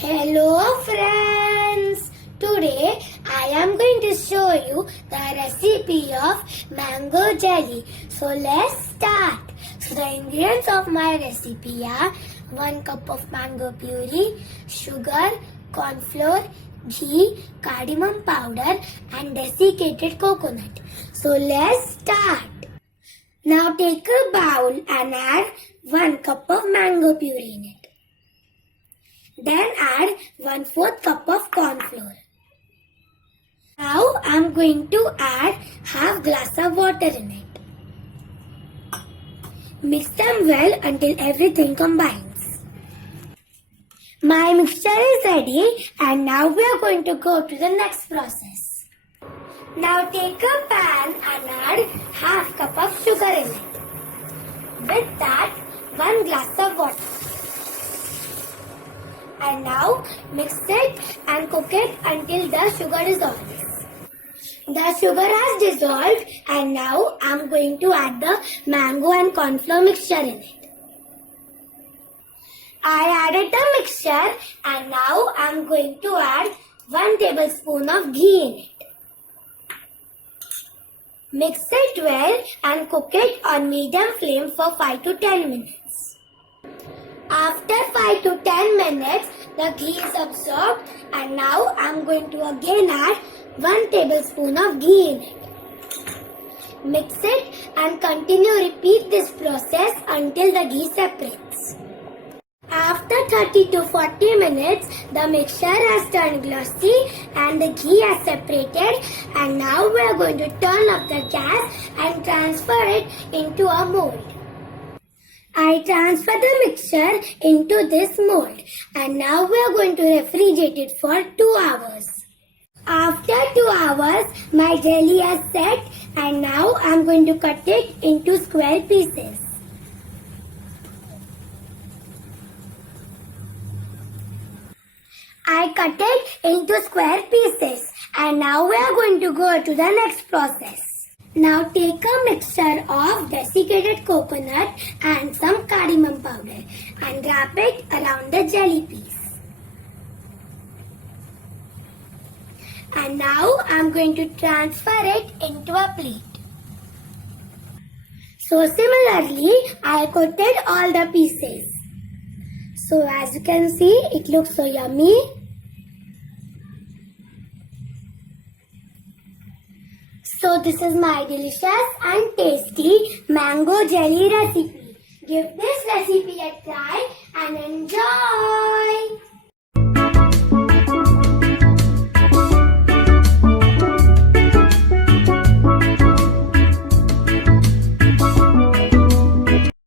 Hello friends! Today I am going to show you the recipe of mango jelly. So let's start. So the ingredients of my recipe are 1 cup of mango puree, sugar, corn flour, ghee, cardamom powder and desiccated coconut. So let's start. Now take a bowl and add 1 cup of mango puree in it. Then add 1/4 cup of corn flour. Now I am going to add half glass of water in it. Mix them well until everything combines. My mixture is ready and now we are going to go to the next process. Now take a pan and add half cup of sugar in it. With that 1 glass of water. And now mix it and cook it until the sugar dissolves. The sugar has dissolved and now I am going to add the mango and corn flour mixture in it. I added the mixture and now I am going to add 1 tablespoon of ghee in it. Mix it well and cook it on medium flame for 5 to 10 minutes. After 5 to 10 minutes, the ghee is absorbed and now I am going to again add 1 tablespoon of ghee in it. Mix it and continue repeat this process until the ghee separates. After 30 to 40 minutes, the mixture has turned glossy and the ghee has separated and now we are going to turn off the gas and transfer it into a mold. I transfer the mixture into this mold and now we are going to refrigerate it for 2 hours. After 2 hours, my jelly has set and now I am going to cut it into square pieces. I cut it into square pieces and now we are going to go to the next process. Now take a mixture of desiccated coconut and some cardamom powder and wrap it around the jelly piece. And now I am going to transfer it into a plate. So similarly, I coated all the pieces. So as you can see, it looks so yummy. So this is my delicious and tasty mango jelly recipe. Give this recipe a try and enjoy!